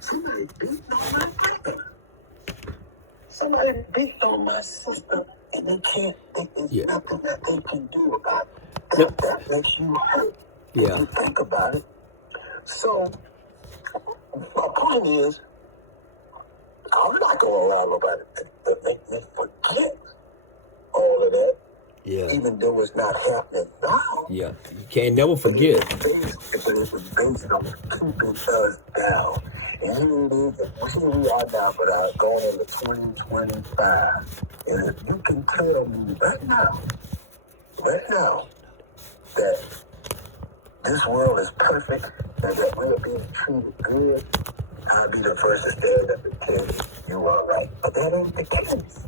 Somebody beating on my brother. Somebody beating on my sister, and there's nothing that they can do about it. That makes you hurt. If you think about it. So, my point is, I'm not going to allow nobody to make me forget all of that. Yeah. Even though it's not happening now. Yeah. You can't never forget. But it was based on keeping us down. And here it is. Here we are now, but going into 2025. And if you can tell me right now, that this world is perfect and that we're being treated good, I'll be the first to stand up and tell you are right. But that ain't the case.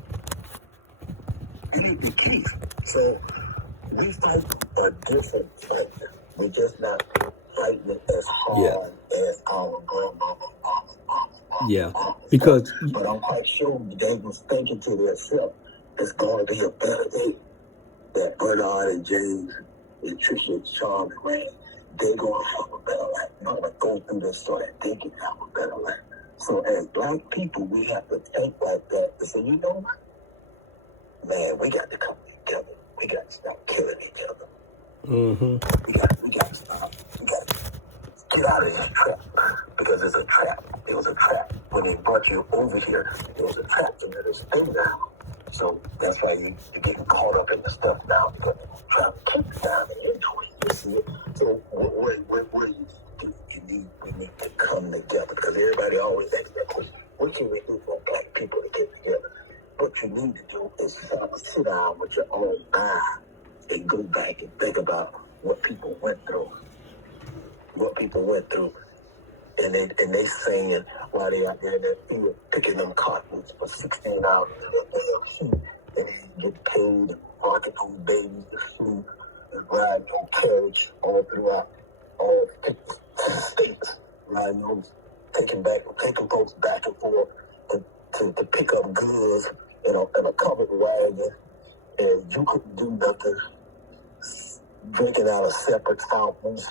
It ain't the case. So we fight a different fight. We're just not fighting it as hard as our grandmama. Because. But I'm quite sure they was thinking to themselves, it's going to be a better day. That Bernard and James and Trisha and Charm and Ray, they're going to have a better life. I'm going to go through this so that they can have a better life. So as Black people, we have to think like that and say, you know what? Man, we got to come together. We got to stop killing each other. Mm-hmm. We got to stop. We got to get out of this trap. Because it's a trap. It was a trap. When they brought you over here, it was a trap to let us stay down. So that's why you're getting caught up in the stuff now because they're trying to keep you down and you're doing it. You see it. So what do you do? We need to come together because everybody always asks that question. What can we do for Black people to get together? What you need to do is sit down with your own mind and go back and think about what people went through. And they singing while they out there in that field picking them cottonwoods for 16 hours in the heat. And they get paid and market those babies to sleep and ride on carriage all throughout all 50 states, riding those, taking folks back and forth to pick up goods in a covered wagon. And you couldn't do nothing drinking out of separate fountains.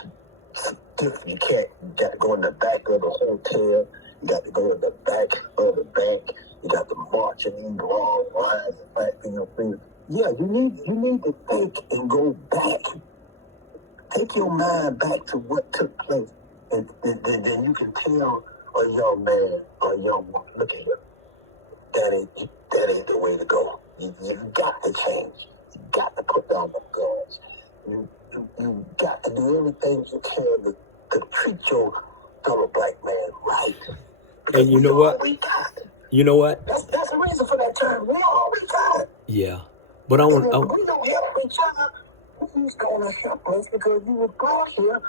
You can't. You got to go in the back of the hotel. You got to go in the back of the bank. You got to march in these long lines and fight for your freedom. Yeah, you need to think and go back. Take your mind back to what took place, and then you can tell a young man or a young woman, look at you. That ain't the way to go. You got to change. You got to put down the guns. You got to do everything you can to treat your fellow Black man right. Because and you know what? You know what? That's the reason for that term. We all we got. Yeah. But if we don't help each other, who's going to help us? Because we were brought here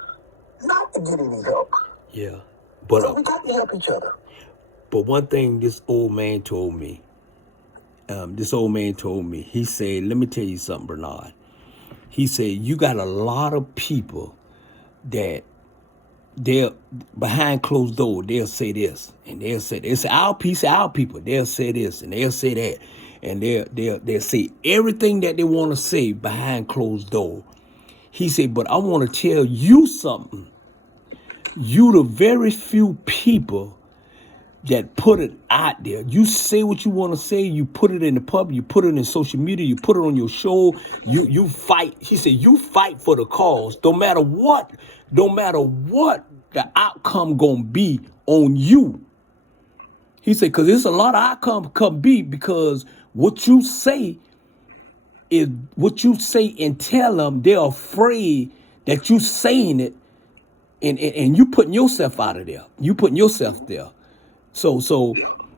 not to get any help. Yeah. But so we got to help each other. But one thing this old man told me, he said, let me tell you something, Bernard. He said, you got a lot of people that they're behind closed doors, they'll say this, and they'll say our people, they'll say this, and they'll say that, and they'll say everything that they want to say behind closed door. He said, but I want to tell you something. You the very few people that put it out there. You say what you want to say. You put it in the public. You put it in social media. You put it on your show. You fight. He said, you fight for the cause. No matter what the outcome gonna be on you. He said, because there's a lot of outcome could be because what you say and tell them, they're afraid that you saying it and you putting yourself out of there. You putting yourself there. So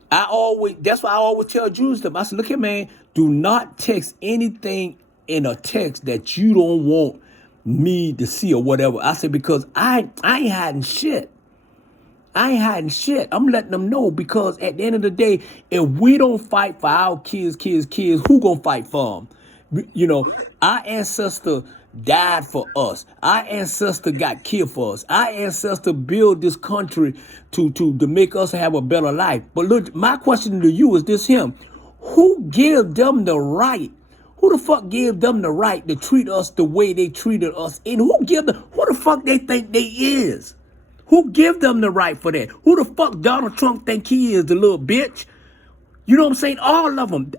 that's why I always tell Jews them. I said, look here, man, do not text anything in a text that you don't want me to see or whatever. I said, because I ain't hiding shit. I'm letting them know because at the end of the day, if we don't fight for our kids, who gonna fight for them? You know, our ancestor died for us. Our ancestor got killed for us. Our ancestor built this country to make us have a better life. But look, my question to you is this here. Who gave them the right? Who the fuck gave them the right to treat us the way they treated us? And who the fuck they think they is? Who give them the right for that? Who the fuck Donald Trump think he is, the little bitch? You know what I'm saying? All of them,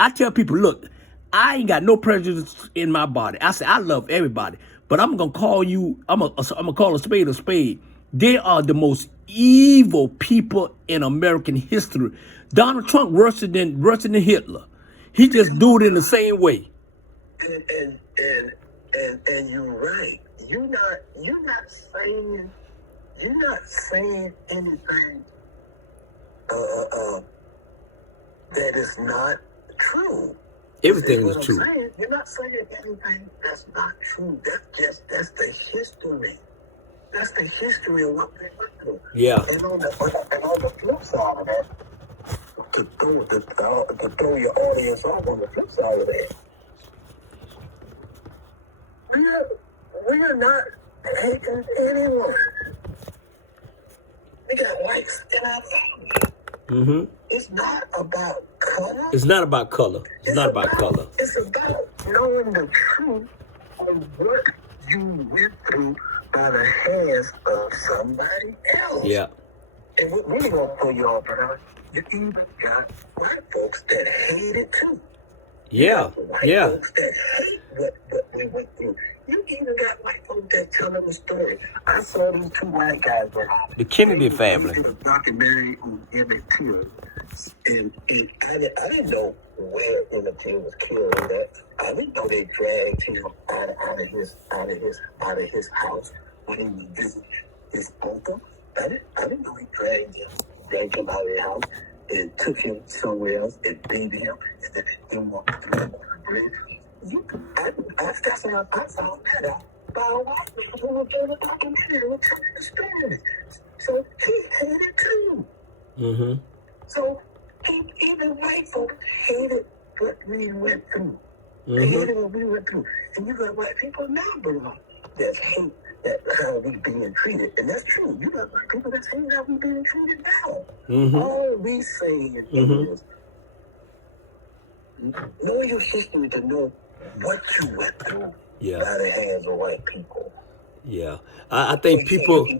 I tell people, look, I ain't got no prejudice in my body. I say I love everybody, but I'm gonna call you, I'm gonna call a spade a spade. They are the most evil people in American history. Donald Trump worse than Hitler. He just do it in the same way. And you're right. You're not saying anything that is not true. Everything is true. You're not saying anything that's not true. That's the history. That's the history of what we went through. Yeah. And on the flip side of that, to throw your audience off on the flip side of that, we're not hating anyone. We got whites in our family. Mm-hmm. It's not about color. It's not about color. It's not about color. It's about knowing the truth of what you went through by the hands of somebody else. Yeah. And we ain't gonna pull you off, but you even got white folks that hate it too. Yeah. White folks that hate what we went through. You even got white folks that tell them a story. I saw these two white guys that the Kennedy family. They did a documentary on Emmett Till, and I didn't know where Emmett Till was killed at. I didn't know they dragged him out of his house when he was visiting his uncle. I didn't know he dragged him out of the house and took him somewhere else and beat him, and then they threw him on the bridge. That's how I found that out by a white man who was doing a documentary and telling the story. So he hated too. Mm-hmm. So even white folks hated what we went through. Mm-hmm. They hated what we went through. And you got white people now, bro, that hate that how we being treated. And that's true. You got white people that hate how we being treated now. Mm-hmm. All we saying is know your history to know what you went through by the hands of white people. Yeah. I think people... So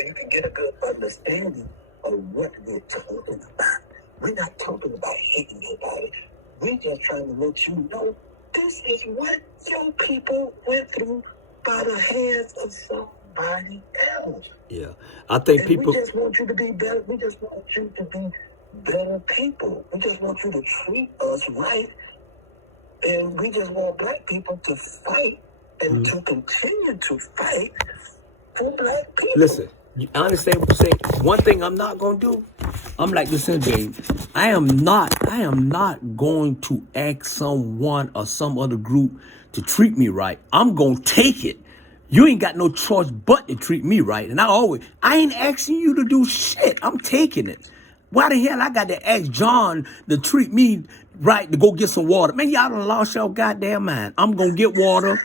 you can get a good understanding of what we're talking about. We're not talking about hating nobody. We're just trying to let you know this is what your people went through by the hands of somebody else. Yeah. I think and people... We just want you to be better. We just want you to be better people. We just want you to treat us right. And we just want black people to fight and to continue to fight for black people. Listen, I understand what you're saying. One thing I'm not going to do, I'm like this, James. I am not going to ask someone or some other group to treat me right. I'm going to take it. You ain't got no choice but to treat me right. And I ain't asking you to do shit. I'm taking it. Why the hell I got to ask John to treat me right to go get some water? Man, y'all done lost your goddamn mind. I'm going to get water.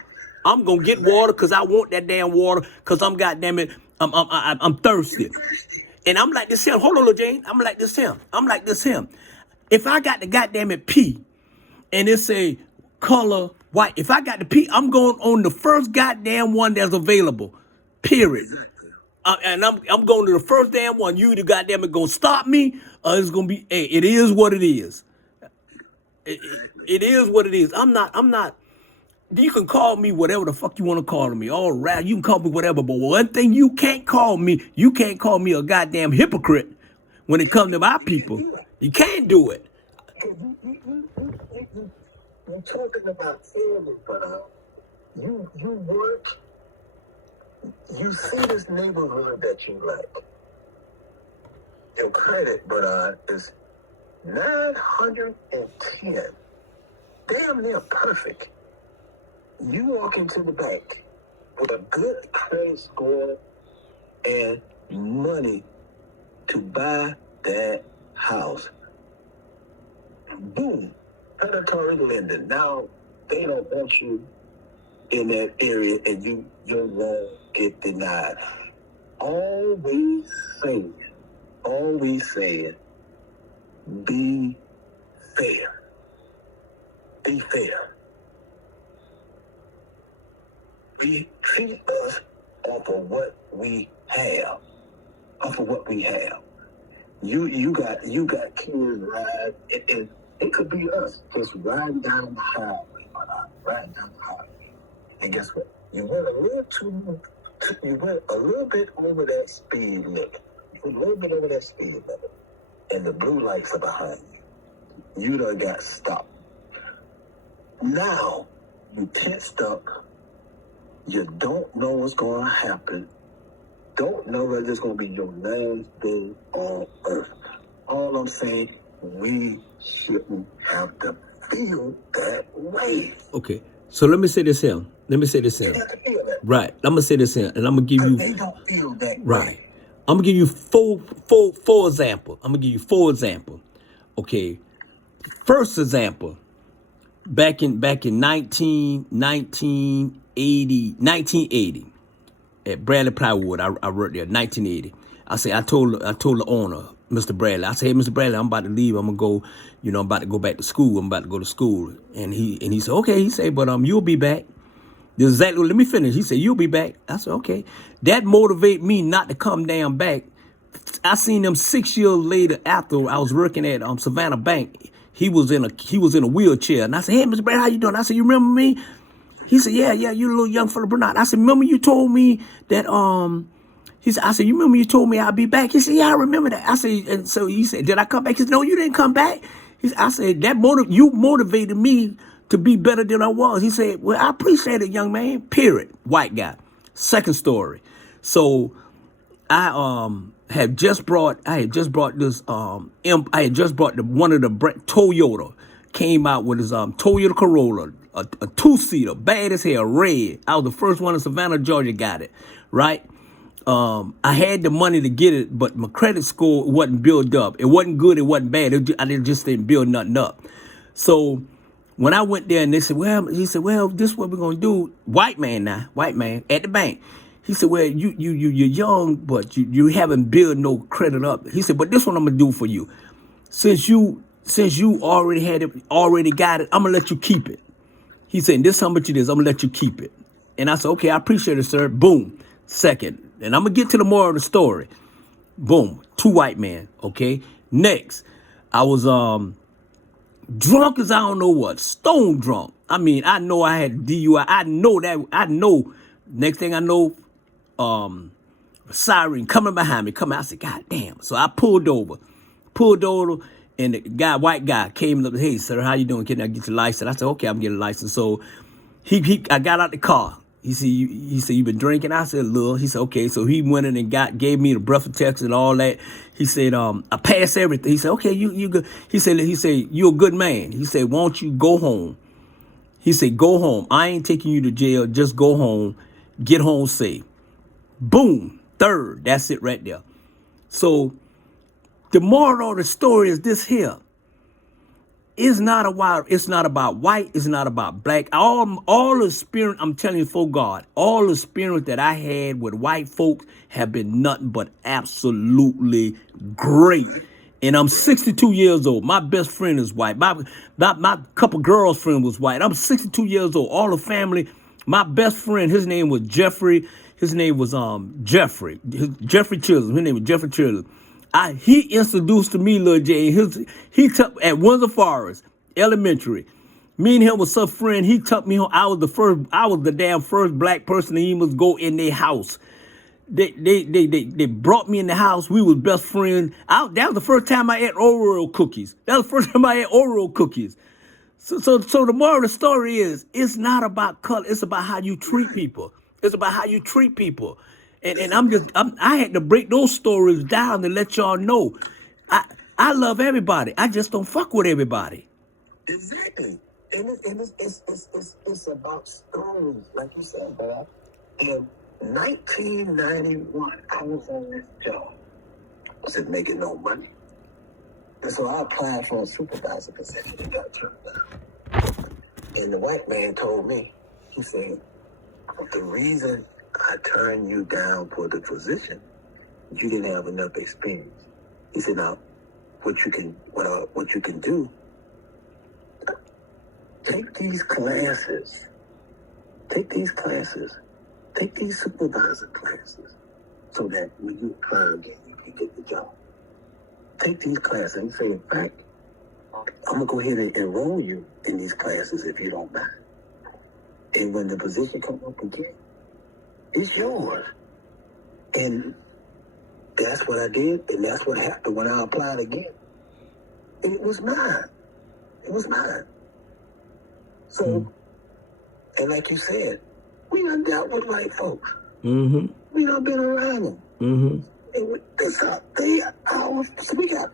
I'm going to get water because I want that damn water because I'm goddamn it, I'm thirsty. And I'm like this him. Hold on, little Jane. I'm like this him. If I got the goddamn it pee and it say color white, if I got the pee, I'm going on the first goddamn one that's available. Period. And I'm going to the first damn one. You either goddamn it gonna stop me or it's gonna be, hey, it is what it is. It is what it is. I'm not. You can call me whatever the fuck you want to call me. All right, you can call me whatever. But one thing you can't call me a goddamn hypocrite when it comes to my people. You can't do it. You're talking about family, but you work. You see this neighborhood that you like. Your credit, but is 910. Damn near perfect. You walk into the bank with a good credit score and money to buy that house. Boom. Predatory lending. Now they don't want you in that area and your loan get denied. Always saying, be fair. Be fair. We treat us off of what we have. Off of what we have. You got kids ride, and it could be us just riding down the highway, riding down the highway. And guess what? You went you went a little bit over that speed limit. A little bit over that speed limit. And the blue lights are behind you. You done got stopped. Now, you tensed up. You don't know what's going to happen. Don't know whether it's going to be your last day on earth. All I'm saying, we shouldn't have to feel that way. Okay, so let me say this here. They have to feel that. Right, I'm gonna say this here, and I'm gonna give you. They don't feel that Right, way. I'm gonna give you four example. I'm gonna give you 4 example. Okay, first example. Back in 1980 at Bradley Plywood, I worked there. 1980. I told the owner, Mr. Bradley. I said, hey, Mr. Bradley, I'm about to leave. I'm gonna go. I'm about to go back to school. I'm about to go to school. And he said, okay. He said, but you'll be back. This is exactly. Let me finish. He said, you'll be back. I said, okay. That motivated me not to come down back. I seen him 6 years later after I was working at Savannah Bank. He was in a wheelchair, and I said, hey, Mr. Bradley, how you doing? I said, you remember me? He said, yeah, you a little young fella, Bernard. I said, remember you told me that, I said, you remember you told me I'll be back? He said, yeah, I remember that. I said, and so he said, did I come back? He said, no, you didn't come back. I said, you motivated me to be better than I was. He said, well, I appreciate it, young man, period. White guy. Second story. So I had just brought one of the Toyota came out with his Toyota Corolla, a 2-seater, bad as hell, red. I was the first one in Savannah, Georgia, got it, right? I had the money to get it, but my credit score wasn't built up. It wasn't good, it wasn't bad. I just didn't build nothing up. So when I went there and he said, well, this is what we're gonna do. White man at the bank. He said, well, you're young, but you haven't built no credit up. He said, but this one I'm gonna do for you. Since you already got it, I'm gonna let you keep it. He said, this how much it is, I'm gonna let you keep it. And I said, okay, I appreciate it, sir. Boom. Second. And I'm gonna get to the moral of the story. Boom. 2 white men. Okay. Next, I was drunk as I don't know what. Stone drunk. I mean, I know I had DUI. I know. Next thing I know, siren coming behind me. I said, God damn. So I pulled over, and the white guy came up. Hey, sir, how you doing? Can I get your license? I said, okay, I'm getting a license. So I got out the car. He said, you been drinking? I said, a little. He said, okay. So he went in and gave me the breath of text and all that. He said, I passed everything. He said, okay, you good. He said, you're a good man. He said, won't you go home? He said, go home. I ain't taking you to jail. Just go home. Get home safe. Boom. Third. That's it right there. So the moral of the story is this here. It's not about white. It's not about black. All the experience, I'm telling you, for God, all the experience that I had with white folks have been nothing but absolutely great. And I'm 62 years old. My best friend is white. My couple girls' friend was white. I'm 62 years old. All the family. My best friend, his name was Jeffrey. Jeffrey Chisholm. His name was Jeffrey Chisholm. He introduced to me, Lil J. He took at Windsor Forest Elementary. Me and him was some friend. He took me home. I was the damn first black person to even go in their house. They brought me in the house. We was best friends. That was the first time I ate Oreo cookies. So the moral of the story is, it's not about color. It's about how you treat people. And I had to break those stories down to let y'all know. I love everybody. I just don't fuck with everybody. Exactly. And it's about stories, like you said, Bob. In 1991, I was on this job. I wasn't making no money. And so I applied for a supervisor position and got turned down. And the white man told me, he said, the reason I turned you down for the position, you didn't have enough experience. He said, now, what you can do, take these classes Take these supervisor classes so that when you apply again, you can get the job. Take these classes and say, in fact, I'm gonna go ahead and enroll you in these classes if you don't mind. And when the position comes up again, it's yours. And that's what I did, and that's what happened when I applied again. And it was mine. It was mine. So, and like you said, we done dealt with white folks. Mm-hmm. We done been around them. Mm-hmm. And so we got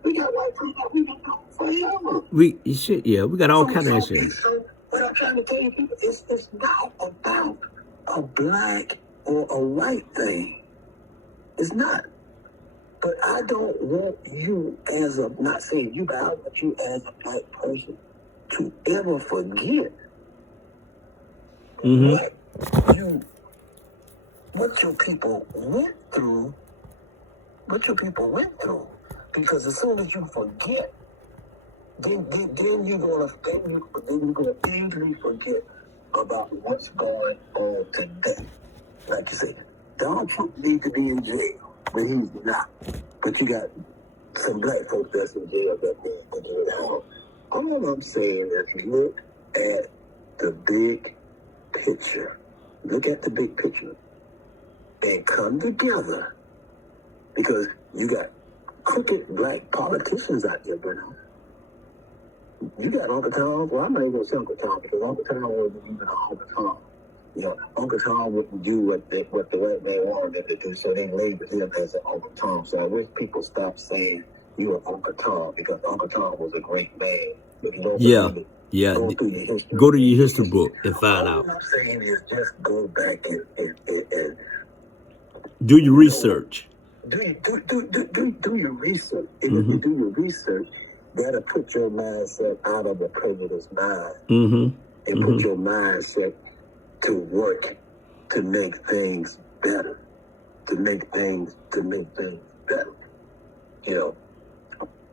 white folks that we've been doing forever. We got all kind of shit. So what I'm trying to tell you people, it's not about a black or a white thing. It's not. But I don't want you as a, not saying you, but I want you as a black person to ever forget what your people went through, because as soon as you forget, then you're gonna easily forget about what's going on today. Like you say, Donald Trump needs to be in jail, but he's not. But you got some black folks that's in jail that need to get out. All I'm saying is look at the big picture. Look at the big picture and come together, because you got crooked black politicians out there, Bernard. You got Uncle Tom. Well, I'm not even going to say Uncle Tom, because Uncle Tom wasn't even Uncle Tom. You know, Uncle Tom wouldn't do what the white man wanted him to do, so they labeled him as an Uncle Tom. So I wish people stop saying you're Uncle Tom, because Uncle Tom was a great man. If you don't believe it, go through your history. Go to your history book and find out. All I'm saying is just go back and do your research. Do your research. And if you do your research, that'll put your mindset out of a prejudiced mind and put your mindset to work to make things better. To make things better. You know,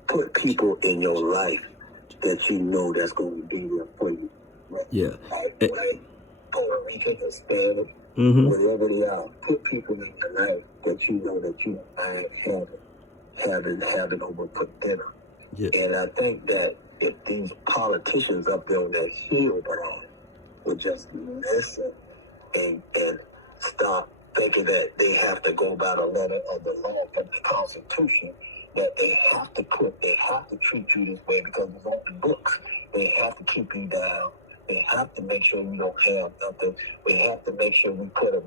put people in your life that you know that's going to be there for you. Right? Yeah. Like Puerto Rican, Hispanic, whatever they are. Put people in your life that you know that you might having over for dinner. Yeah. And I think that if these politicians up there on that hill, Brian, would just listen and stop thinking that they have to go by the letter of the law from the Constitution, that they have to treat you this way because it's on the books. They have to keep you down. They have to make sure you don't have nothing. We have to make sure we put a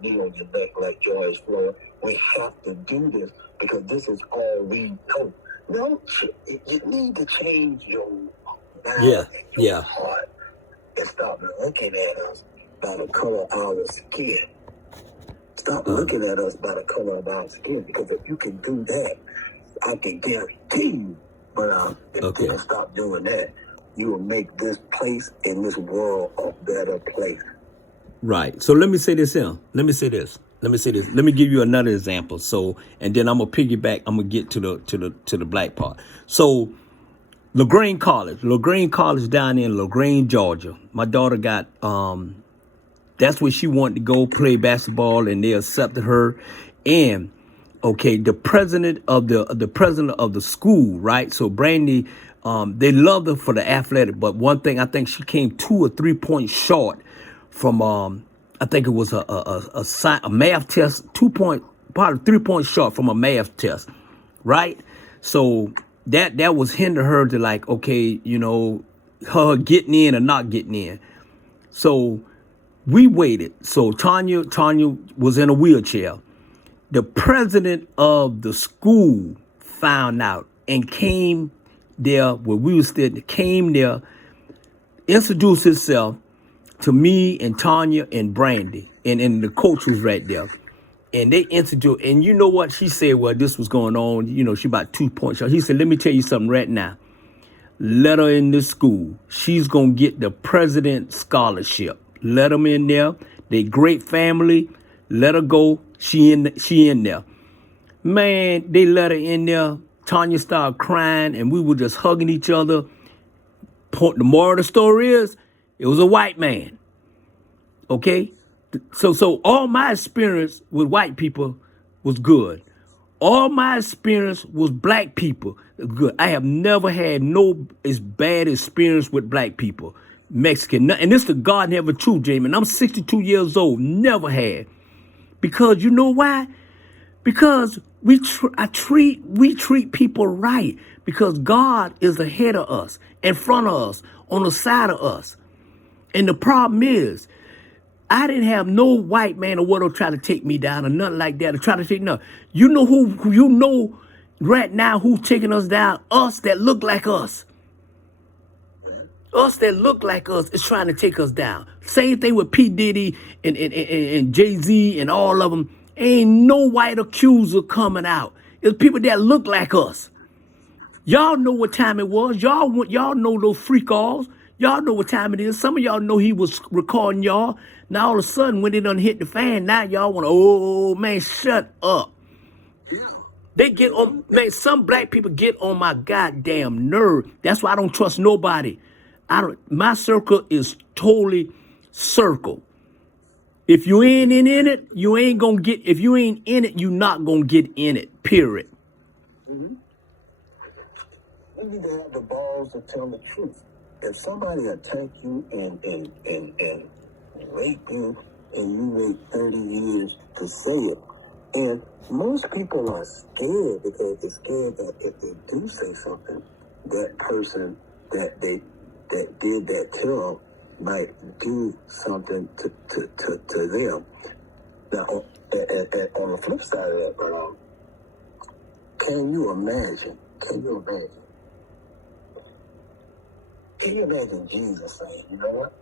knee on your neck like George Floyd. We have to do this because this is all we know. No, you need to change your mind and your heart and stop looking at us by the color of our skin. Stop looking at us by the color of our skin, because if you can do that, I can guarantee you, but if people stop doing that, you will make this place and this world a better place. Right. So let me say this here. Let me give you another example. So, and then I'm gonna piggyback. I'm gonna get to the black part. So, LaGrange College down in LaGrange, Georgia. My daughter got that's where she wanted to go play basketball, and they accepted her. And the president of the school, right? So Brandy, they loved her for the athletic, but one thing, I think she came 2 or 3 points short from I think it was a math test, probably 3 points short from a math test, right? So that was hinder her to her getting in or not getting in. So we waited. So Tanya was in a wheelchair. The president of the school found out and came there where we were sitting, came there, introduced himself to me and Tanya and Brandy, and the coach was right there. And they introduced, and you know what? She said, well, this was going on. She about 2 points short. He said, let me tell you something right now. Let her in this school. She's going to get the president scholarship. Let them in there. They great family. Let her go. She in there. Man, they let her in there. Tanya started crying, and we were just hugging each other. The moral of the story is, it was a white man. Okay? So all my experience with white people was good. All my experience was black people good. I have never had no as bad experience with black people, Mexican, and this the God never true, Jamie. And I'm 62 years old, never had, because you know why? Because we treat people right, because God is ahead of us, in front of us, on the side of us. And the problem is, I didn't have no white man or whatever try to take me down or nothing like that, or try to take nothing. You know who you know right now who's taking us down? Us that look like us. Us that look like us is trying to take us down. Same thing with P. Diddy and Jay-Z and all of them. Ain't no white accuser coming out. It's people that look like us. Y'all know what time it was. Y'all know those freak offs. Y'all know what time it is. Some of y'all know he was recording y'all. Now all of a sudden when it done hit the fan, now y'all want to, oh man, shut up. Yeah. They get on, man, some black people get on my goddamn nerve. That's why I don't trust nobody. My circle is totally circle. If you ain't in it, you ain't gonna get, if you ain't in it, you not gonna get in it, period. You need to have the balls to tell the truth. If somebody attack you and rape you, and you wait 30 years to say it, and most people are scared because they're scared that if they do say something, that person that did that to them might do something to them. Now, on the flip side of that, can you imagine? Can you imagine Jesus saying, you know what?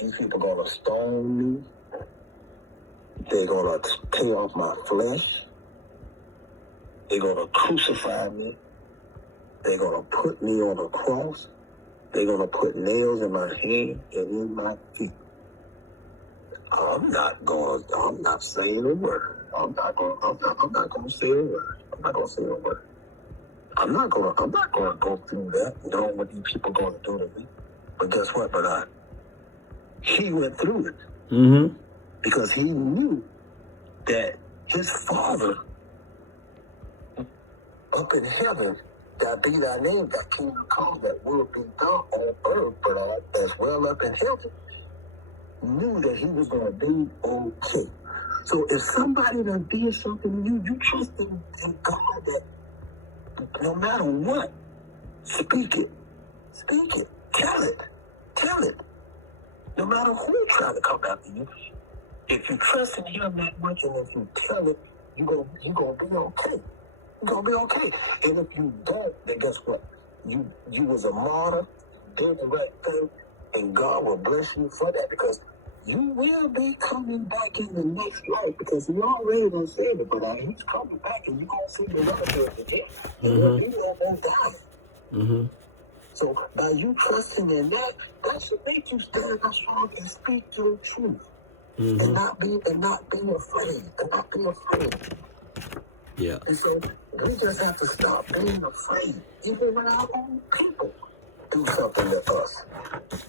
These people gonna stone me. They're gonna tear off my flesh. They're gonna crucify me. They're gonna put me on a cross. They're gonna put nails in my hand and in my feet. I'm not saying a word. I'm not gonna say a word. I'm not gonna say a word. I'm not gonna go through that, knowing what these people gonna do to me. But guess what, Bernard? He went through it. Mm-hmm. Because he knew that his Father up in heaven, that be thy name, that kingdom come, that will be done on earth, Bernard, as well up in heaven, knew that he was gonna be okay. So if somebody done did something to you, you trust in God that no matter what, speak it, tell it. No matter who trying to come after you, if you trust in him that much and if you tell it, you're gonna be okay. You're gonna be okay. And if you don't, then guess what? You was a martyr, did the right thing, and God will bless you for that, because you will be coming back in the next life, because he already done said it, but he's coming back and you're gonna see the relatives again. And your people won't die. Mm-hmm. So by you trusting in that should make you stand up strong and speak the truth. Mm-hmm. And not be afraid. Yeah. And so we just have to stop being afraid. Even when our own people do something to us,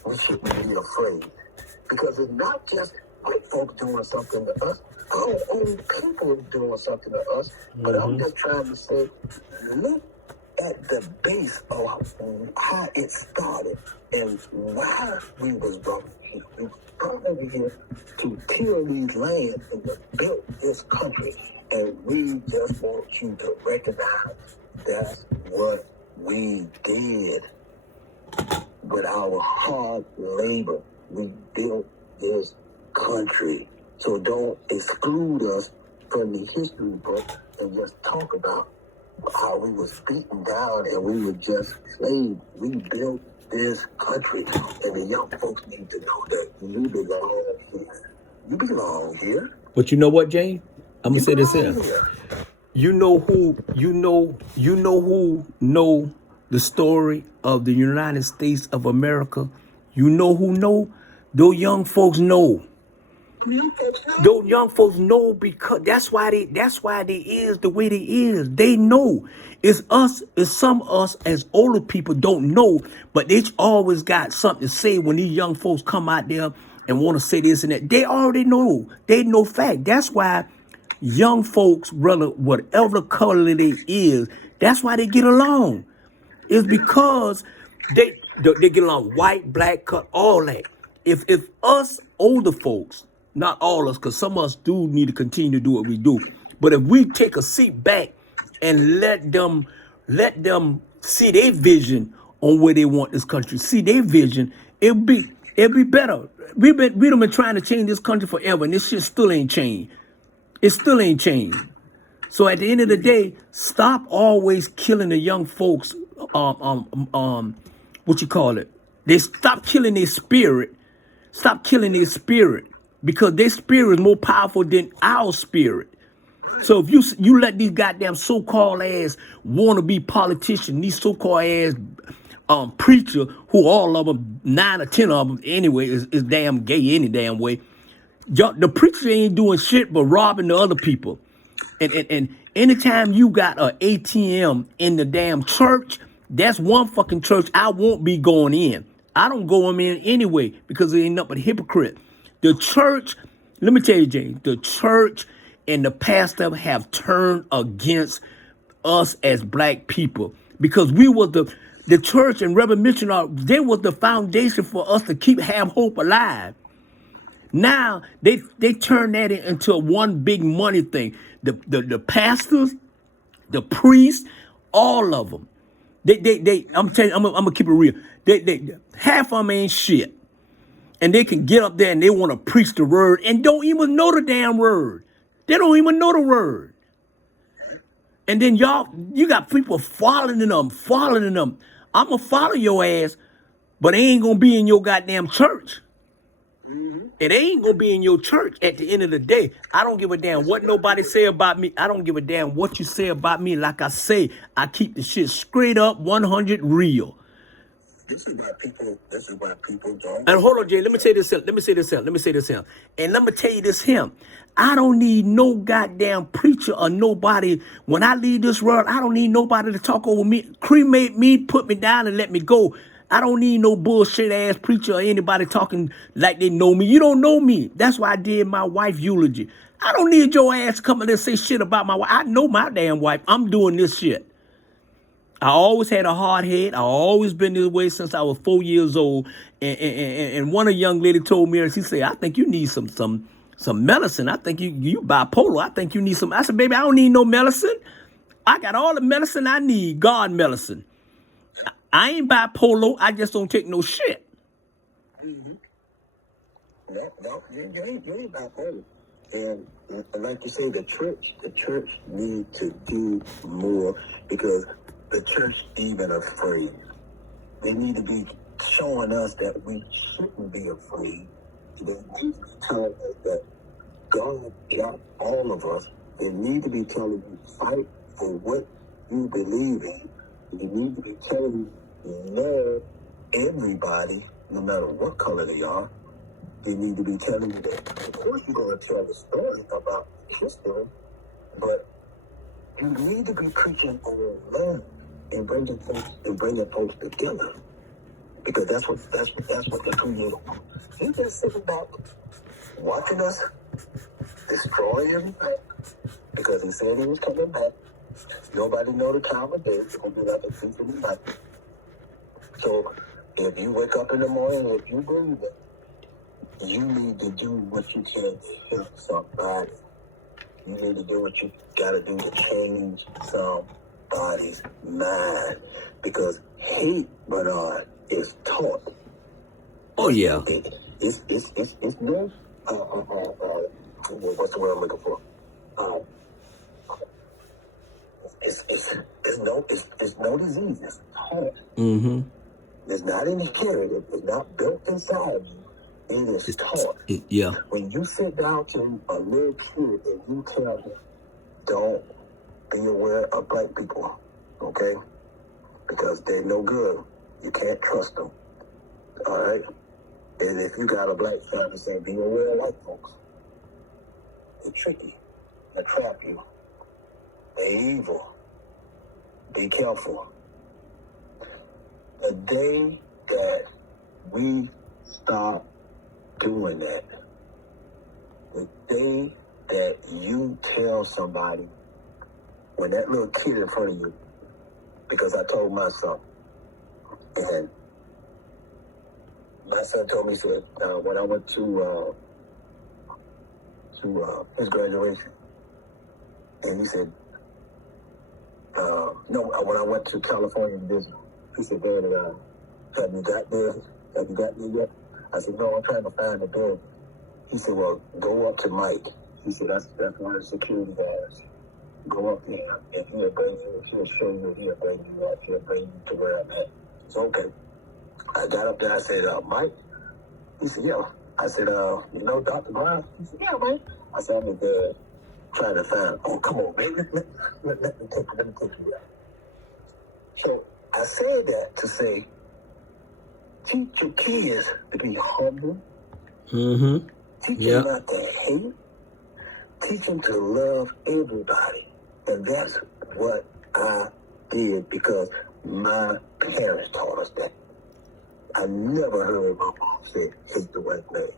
we shouldn't be afraid. Because it's not just white folks doing something to us, our own people doing something to us. But I'm just trying to say, look at the base of how it started and why we was brought here. We was brought over here to till these lands and to build this country. And we just want you to recognize that's what we did. With our hard labor, we built this country. So don't exclude us from the history book and just talk about how we was beaten down and we were just slaves. We built this country, and the young folks need to know that you belong here. You belong here. But you know what, Jane? I'm gonna say this here. Here. You know who know the story of the United States of America? You know who know? Those young folks know. Those young folks know, because that's why they is the way they is. They know. It's us, it's some of us as older people don't know, but they always got something to say when these young folks come out there and want to say this and that. They already know. They know fact. That's why young folks, brother, whatever color they is, that's why they get along. It's because they get along, white, black, cut, all that. If us older folks, not all us, because some of us do need to continue to do what we do, but if we take a seat back and let them see their vision on where they want this country, see their vision, it'll be better. We've been trying to change this country forever, and this shit still ain't changed. It still ain't changed. So at the end of the day, stop always killing the young folks. What you call it? They stop killing their spirit. Stop killing their spirit, because their spirit is more powerful than our spirit. So if you let these goddamn so-called ass wannabe politicians, these so-called ass preacher, who all of them, 9 or 10 of them anyway, is damn gay any damn way. The preacher ain't doing shit but robbing the other people. And anytime you got an ATM in the damn church, that's one fucking church I won't be going in. I don't go in anyway because it ain't nothing but hypocrite. The church, let me tell you, James, the church and the pastor have turned against us as black people, because we was the church and Reverend Missionary, they was the foundation for us to have hope alive. Now they turn that into a one big money thing. The pastors, the priests, all of them. I'm telling you, I'm gonna keep it real. They half of them ain't shit, and they can get up there and they want to preach the word and don't even know the damn word. They don't even know the word. And then you got people following them. I'm gonna follow your ass, but it ain't gonna be in your goddamn church. It ain't gonna be in your church at the end of the day. I don't give a damn what nobody say about me. I don't give a damn what you say about me. Like I say, I keep the shit straight up 100 real. This is why people don't. And hold on, Jay. Let me say this here. And let me tell you this here. I don't need no goddamn preacher or nobody. When I leave this world, I don't need nobody to talk over me, cremate me, put me down, and let me go. I don't need no bullshit ass preacher or anybody talking like they know me. You don't know me. That's why I did my wife eulogy. I don't need your ass coming and say shit about my wife. I know my damn wife. I'm doing this shit. I always had a hard head. I always been this way since I was 4 years old. And one young lady told me, she said, I think you need some medicine. I think you bipolar. I think you need some. I said, baby, I don't need no medicine. I got all the medicine I need, God medicine. I ain't bipolar. I just don't take no shit. Mm-hmm. No, you ain't bipolar. And like you say, the church need to do more, because the church even afraid. They need to be showing us that we shouldn't be afraid. They need to be telling us that God got all of us. They need to be telling you, fight for what you believe in. They need to be telling you, love everybody, no matter what color they are. They need to be telling you that. Of course, you're going to tell the story about history, but you need to be preaching on love and bringing folks together, because that's what the Creator wants. He just sitting back, watching us destroy everything, because he said he was coming back. Nobody know the time of day. It's gonna be like a thief in the night. So if you wake up in the morning, if you believe it, you need to do what you can to help somebody. You need to do what you gotta do to change somebody's mind, because hate, Bernard, is taught. Oh yeah. It's no what's the word I'm looking for? It's no disease. It's taught. Mm-hmm. It's not inherited. It's not built inside you. It is taught. Yeah. When you sit down to a little kid and you tell them, don't be aware of black people, okay? Because they're no good. You can't trust them. All right? And if you got a black family, say, be aware of white folks. They're tricky. They trap you. They're evil. Be careful. The day that we stop doing that, the day that you tell somebody, when that little kid in front of you, because I told my son, and my son told me, he said, when I went to his graduation, and he said, no, when I went to California to visit, he said, Daddy, have you got there? Have you got there yet? I said, no, I'm trying to find the bed. He said, well, go up to Mike. He said, that's one of the security guards. Go up there, and he'll bring you, he'll show you, he'll bring you up, he'll bring you to where I'm at. It's okay. I got up there, I said, Mike? He said, yeah. I said, you know Dr. Brown? He said, yeah, Mike. I said, I'm there trying to find, oh, come on, baby, let me take you out. So I said that to say, teach your kids to be humble. Mm-hmm. Teach them not to hate. Teach them to love everybody. And that's what I did because my parents taught us that. I never heard my mom say, hate the white man.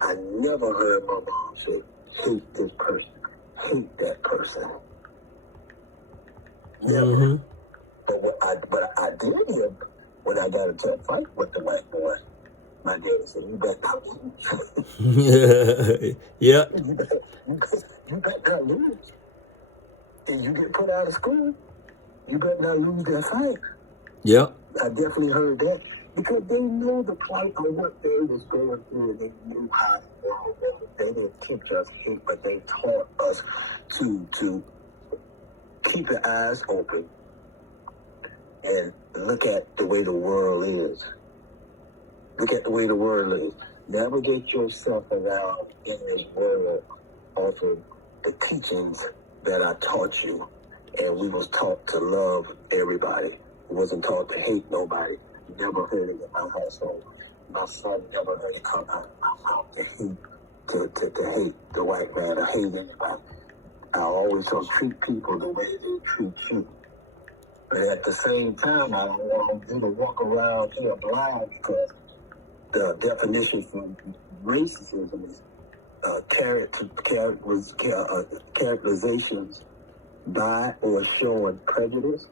I never heard my mom say, hate this person, hate that person. Never. Mm-hmm. But I did hear when I got into a fight with the white boy. My daddy said, you better not lose. Yeah. You better not lose. If you get put out of school, you better not lose that fight. Yeah. I definitely heard that because they know the plight of what they was going through and they knew how the world was. They didn't teach us hate, but they taught us to keep your eyes open and look at the way the world is. Look at the way the world is. Navigate yourself around in this world off of the teachings that I taught you. And we was taught to love everybody. We wasn't taught to hate nobody. Never heard it in my household. My son never heard it come out of my mouth to hate, to hate the white man, to hate anybody. I always don't treat people the way they treat you. But at the same time, I don't want them to walk around here blind because the definition for racism is characterizations by or showing prejudice,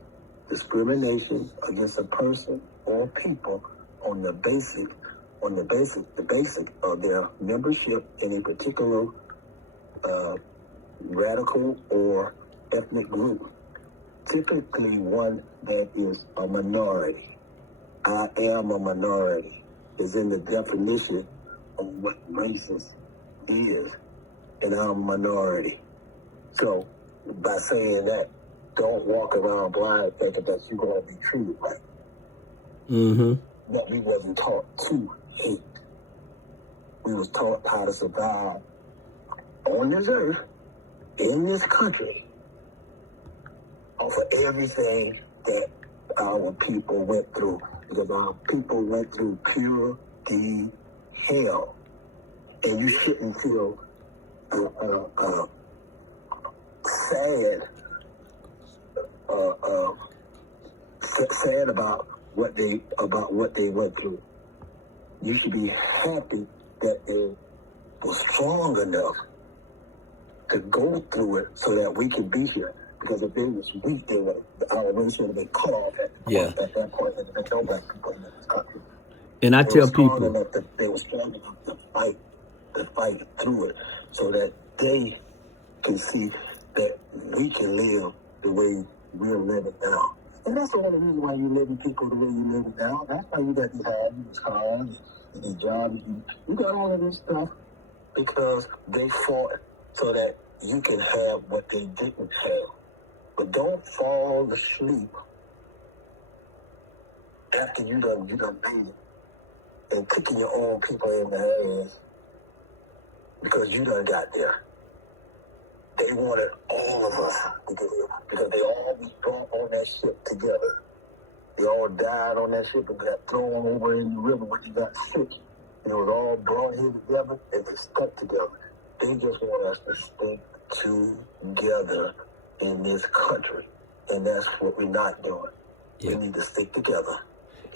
discrimination against a person or people on the basic of their membership in a particular radical or ethnic group, typically one that is a minority. I am a minority is in the definition of what racist is, and I'm a minority. So by saying that, don't walk around blind thinking that you're going to be treated right. Mm-hmm. But we wasn't taught to hate. We was taught how to survive on this earth, in this country, off of everything that our people went through. Because our people went through pure hell. And you shouldn't feel sad about what they went through. You should be happy that they were strong enough to go through it so that we can be here. Because if they was weak, our race would have been cut off at that point. And there no black people in this country. And I tell people they were strong enough to fight through it, so that they can see that we can live the way we're living now. And that's the only reason why you living people the way you live now. That's why you got these houses, cars, and these jobs. You got all of this stuff because they fought so that you can have what they didn't have. But don't fall asleep after you done made it and kicking your own people in the ass because you done got there. They wanted all of us because they all was brought on that ship together. They all died on that ship and got thrown over in the river when they got sick. And it was all brought here together and they stuck together. They just want us to stay together in this country. And that's what we're not doing. Yeah. We need to stick together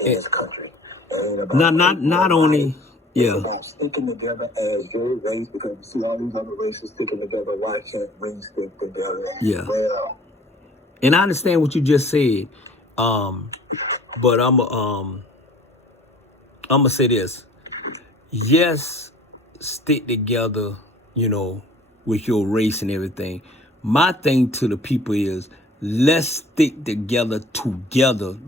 in this country. It ain't about not only It's Yeah. about sticking together as your race, because you see all these other races sticking together. Why can't we stick together as Yeah. well? And I understand what you just said. But I'm gonna say this. Yes, stick together, you know, with your race and everything. My thing to the people is let's stick together,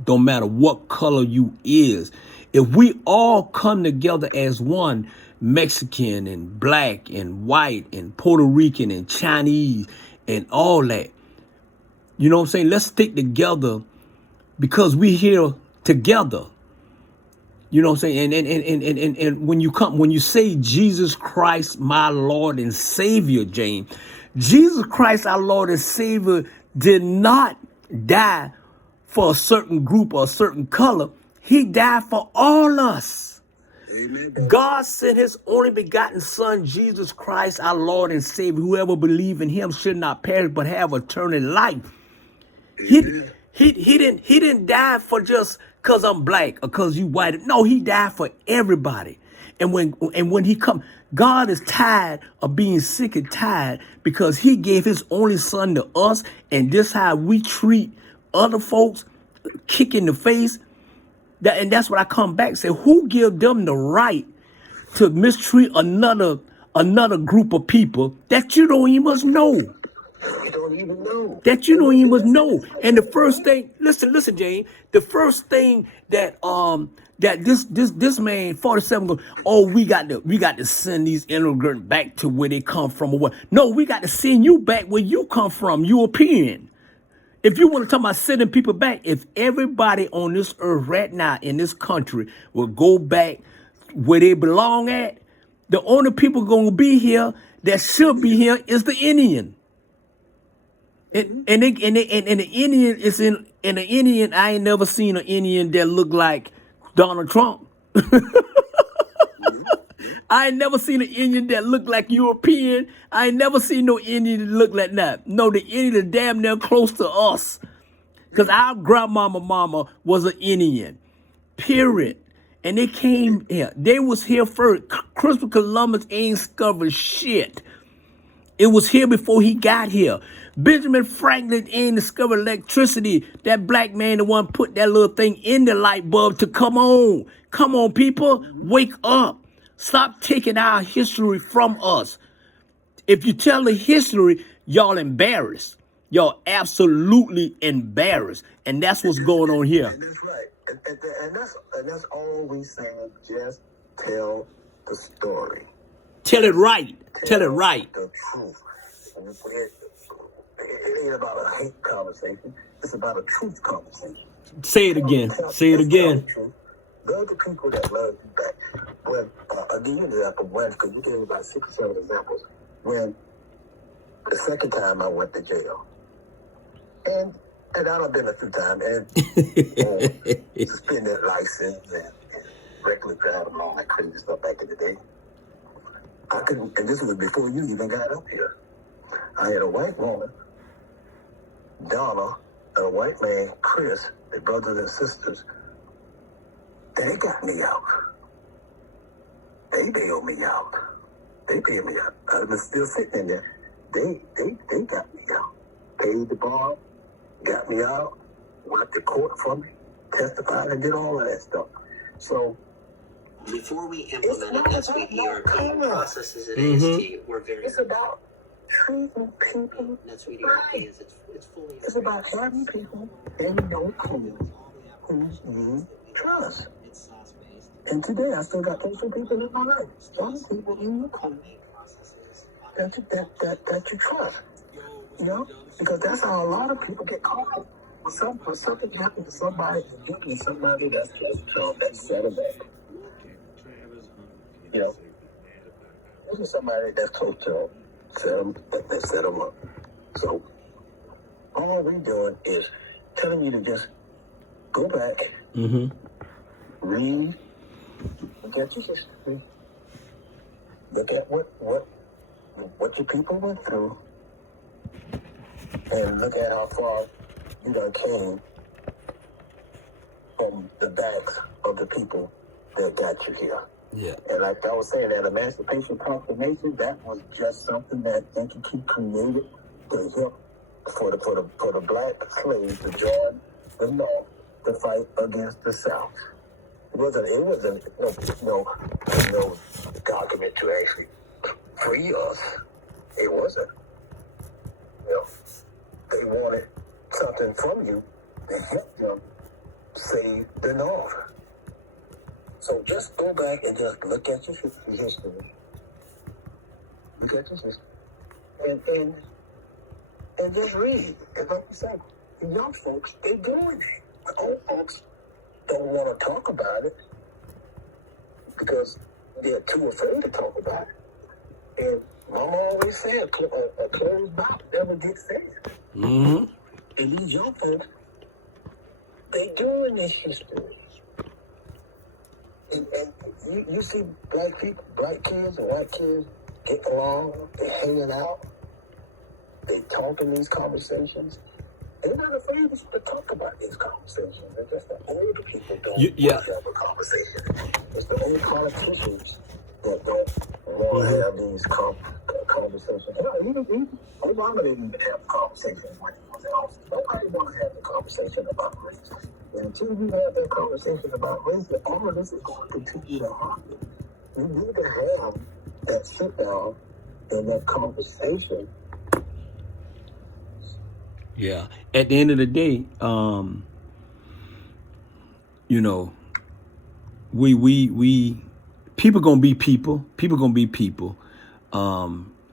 no matter what color you is. If we all come together as one, Mexican and black and white and Puerto Rican and Chinese and all that, you know what I'm saying? Let's stick together because we here together. You know what I'm saying? And when you say Jesus Christ, my Lord and Savior, James, Jesus Christ, our Lord and Savior, did not die for a certain group or a certain color. He died for all us. Amen. God sent his only begotten son, Jesus Christ, our Lord and Savior. Whoever believes in him should not perish but have eternal life. He didn't die for just cause I'm black or cause you white. No, he died for everybody. And when he come, God is tired of being sick and tired because he gave his only son to us, and this how we treat other folks, kick in the face. And that's what I come back and say, who give them the right to mistreat another group of people that you don't even know? You don't even know. That you don't even know. And the first thing, listen, Jane. The first thing that that this man 47 goes, oh, we got to send these immigrants back to where they come from or what? No, we got to send you back where you come from, European. If you want to talk about sending people back, if everybody on this earth right now in this country will go back where they belong at, the only people gonna be here that should be here is the Indian. And the Indian is in the Indian. I ain't never seen an Indian that look like Donald Trump. I ain't never seen an Indian that look like European. I ain't never seen no Indian that look like that. No, the Indian is damn near close to us. Because our mama was an Indian. Period. And they came here. They was here first. Christopher Columbus ain't discovered shit. It was here before he got here. Benjamin Franklin ain't discovered electricity. That black man, the one put that little thing in the light bulb to come on. Come on, people. Wake up. Stop taking our history from us. If you tell the history, y'all embarrassed. Y'all absolutely embarrassed. And that's what's going on here. And that's right. And that's all we saying. Just tell the story. Tell it right. Tell it right. The truth. It ain't about a hate conversation. It's about a truth conversation. Say it again. Say it again. They're the people that love you back. When I'll give you an example. Because you gave about 6 or 7 examples. When the second time I went to jail, and I've been a few times, and suspended license and regular driving and all that crazy stuff back in the day. I couldn't, and this was before you even got up here. I had a white woman, Donna, and a white man, Chris, their brothers and sisters. They got me out. They bailed me out. They bailed me out. I was still sitting in there. They got me out. Paid the bond, got me out, went to court for me, testified, and did all of that stuff. So before we implemented NetSuite ERP processes at AST were very. It's about treating people. NetSuite ERP is it's fully. It's about having people in your team who you trust. And today, I still got those 2 people in my life. Some people in your team that you trust. You know, because that's how a lot of people get caught. When something happens to somebody, usually somebody that's close to them, that's set them back. You know, this is somebody that's close to them, that set them up. So all we're doing is telling you to just go back, read, look at your history, look at what your people went through, and look at how far you done came from the backs of the people that got you here. Yeah. And like I was saying, that Emancipation Proclamation, that was just something that NKT created to help for the black slaves to join the North to fight against the South. It wasn't no document to actually free us. It wasn't. You know, they wanted something from you to help them save the North. So just go back and just look at your history. Look at your history. And just read. And like you said, the young folks, they doing it. The old folks don't want to talk about it because they're too afraid to talk about it. And Mama always said, a closed mouth never gets fed. Mm-hmm. And these young folks, they doing this history. And you see black people, black kids and white kids get along, they hanging out, they talk in these conversations. They're not afraid to talk about these conversations. They're just the older people don't want to have a conversation. It's the old politicians that don't want to have these conversations. Even Obama didn't even have conversations when he was in office. Nobody want to have a conversation about race. And until you have that conversation about race, all of this is going to continue to happen. You need to have that sit down and that conversation. Yeah. At the end of the day, you know, we people gonna be people. People gonna be people.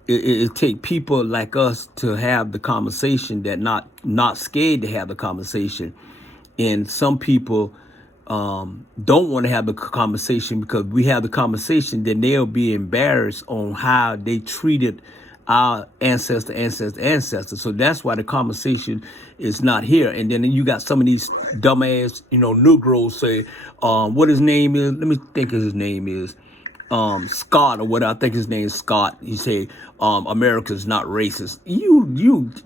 It take people like us to have the conversation, that not scared to have the conversation. And some people don't want to have the conversation, because we have the conversation, then they'll be embarrassed on how they treated our ancestors. So that's why the conversation is not here. And then you got some of these dumbass, Negroes say, what his name is. Let me think of his name is. Scott, or what I think his name is Scott. He say, America's not racist. You dude,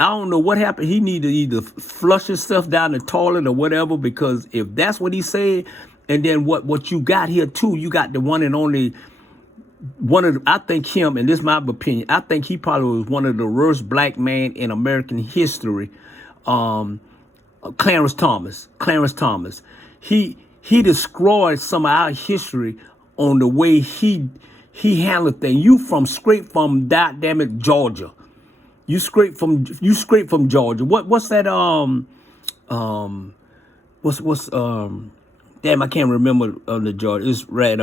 I don't know what happened. He need to either flush himself down the toilet or whatever, because if that's what he said, and then what you got here too, you got the one and only I think him, and this is my opinion, I think he probably was one of the worst black men in American history. Clarence Thomas. He destroyed some of our history on the way he handled things. You straight from goddamn Georgia. You straight from Georgia. What's that what's damn, I can't remember the Georgia. It's right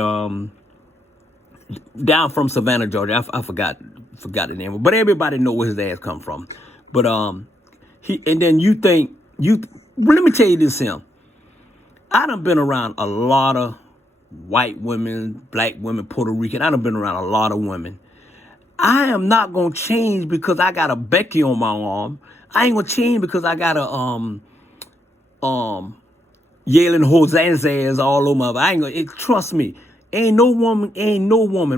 down from Savannah, Georgia. I forgot the name, but everybody know where his ass come from. But let me tell you this, him. I done been around a lot of white women, black women, Puerto Rican. I done been around a lot of women. I am not gonna change because I got a Becky on my arm. I ain't gonna change because I got a Yalen Hosanzas all over. I ain't gonna. Trust me. Ain't no woman,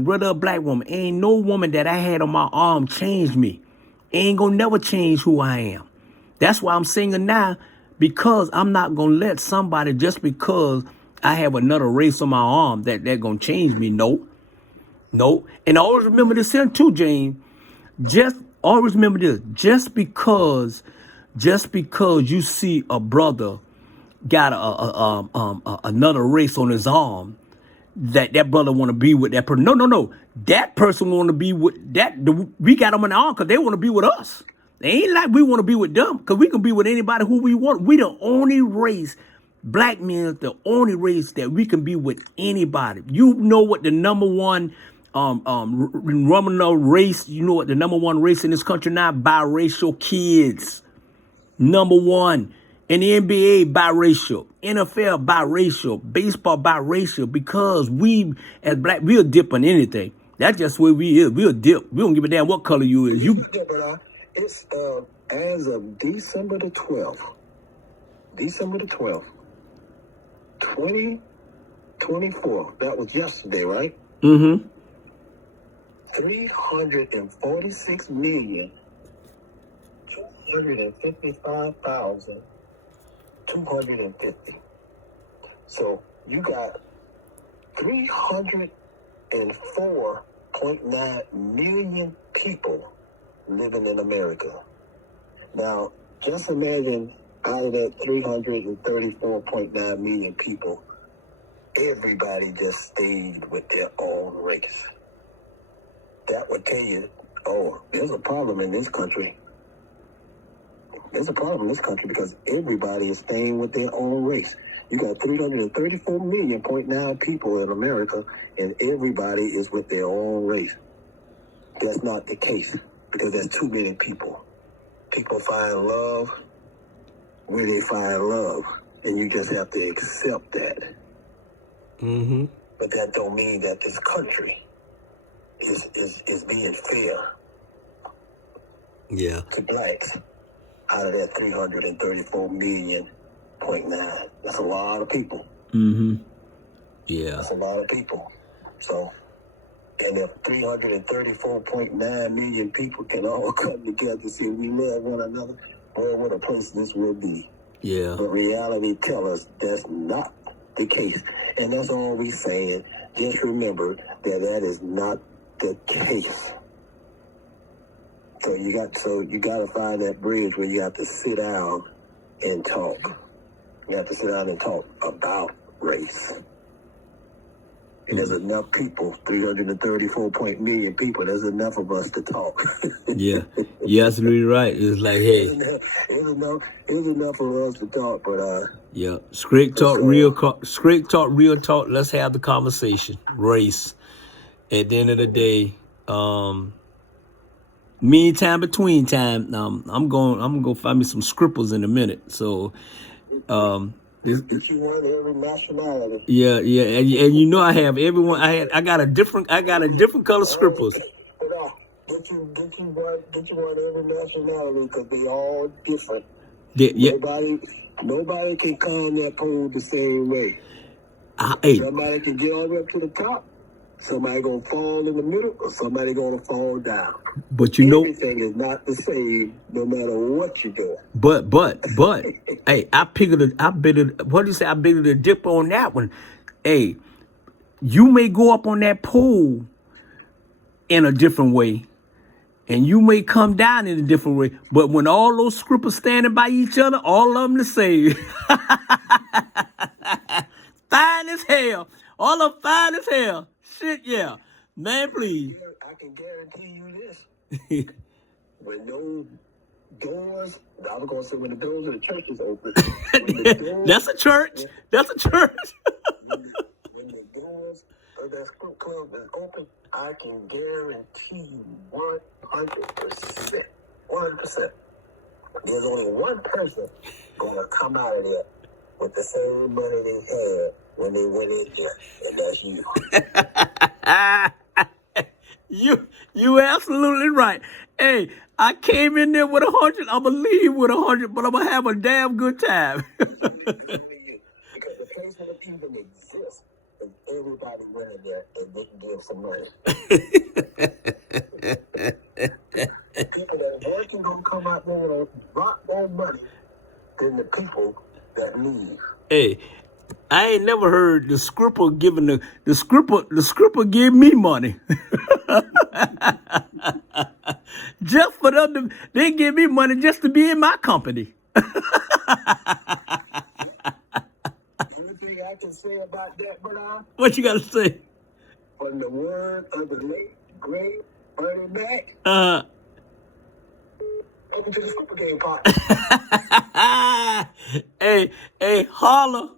whether a black woman, ain't no woman that I had on my arm changed me. Ain't gonna never change who I am. That's why I'm singing now, because I'm not gonna let somebody, just because I have another race on my arm, that they're gonna change me. No. And always remember this here too, James. Just always remember this. Just because you see a brother got another race on his arm, that brother want to be with that person. No. That person want to be with that. We got them on the arm because they want to be with us. They ain't like we want to be with them, because we can be with anybody who we want. We the only race, black men, the only race that we can be with anybody. You know what the number one Roman race? You know what the number one race in this country now? Biracial kids. Number one. In the NBA, biracial. NFL, biracial. Baseball, biracial. Because we, as black, we'll dip on anything. That's just where we is. We'll dip. We don't give a damn what color you is. It's as of December the 12th, 2024. That was yesterday, right? Mm-hmm. 346,255,250. So you got 304.9 million people living in America. Now, just imagine out of that 334.9 million people, everybody just stayed with their own race. That would tell you, oh, there's a problem in this country. There's a problem in this country because everybody is staying with their own race. You got 334.9 people in America, and everybody is with their own race. That's not the case because there's too many people. People find love where they find love, and you just have to accept that. Mm-hmm. But that don't mean that this country is being fair Yeah. to blacks out of that 334.9. That's a lot of people. Mm-hmm. Yeah. That's a lot of people. So, and if 334.9 million people can all come together and say we love one another, well, what a place this will be. Yeah. But reality tells us that's not the case. And that's all we saying. Just remember that is not the case. So you got to find that bridge where you have to sit down and talk. You have to sit down and talk about race. And there's enough people, 334 million people, there's enough of us to talk. Yeah. You're absolutely right. It's like, hey. There's enough of us to talk, but Yeah. Straight talk, real talk. Let's have the conversation. Race. At the end of the day, meantime, between time, I'm gonna go find me some scribbles in a minute. So, If you want every nationality. yeah, and you know I have everyone. I got a different color scribbles. Get you one every nationality because they all different. Yeah. Nobody can climb that pole the same way. Hey, Somebody can get all the way up to the top. Somebody gonna fall in the middle, or somebody gonna fall down. but you know, everything is not the same, no matter what you do. but hey, I bit a dip on that one. Hey, you may go up on that pole in a different way, and you may come down in a different way. But when all those scribbles standing by each other, all of them the same. Fine as hell. All of them fine as hell. Shit, yeah. Man, please. I can guarantee you this. When those doors, I was going to say when the doors of the church is open. That's a church. That's a church. when the doors of that script club is open, I can guarantee you 100%. 100%. There's only one person going to come out of there with the same money they had when they went in there, and that's you. You absolutely right. Hey, I came in there with 100. I'm gonna leave with 100, but I'm gonna have a damn good time. Because the place won't even exist if everybody went in there and didn't give some money. People that are working gonna come out there with a lot more money than the people that leave. Hey, I ain't never heard the scribble giving the scribble give me money. Just for them they give me money just to be in my company. Only thing I can say about that, brother, What you gotta say? from the word of the late, great Bernie Mac, welcome to the Super Game Party. Hey, holla.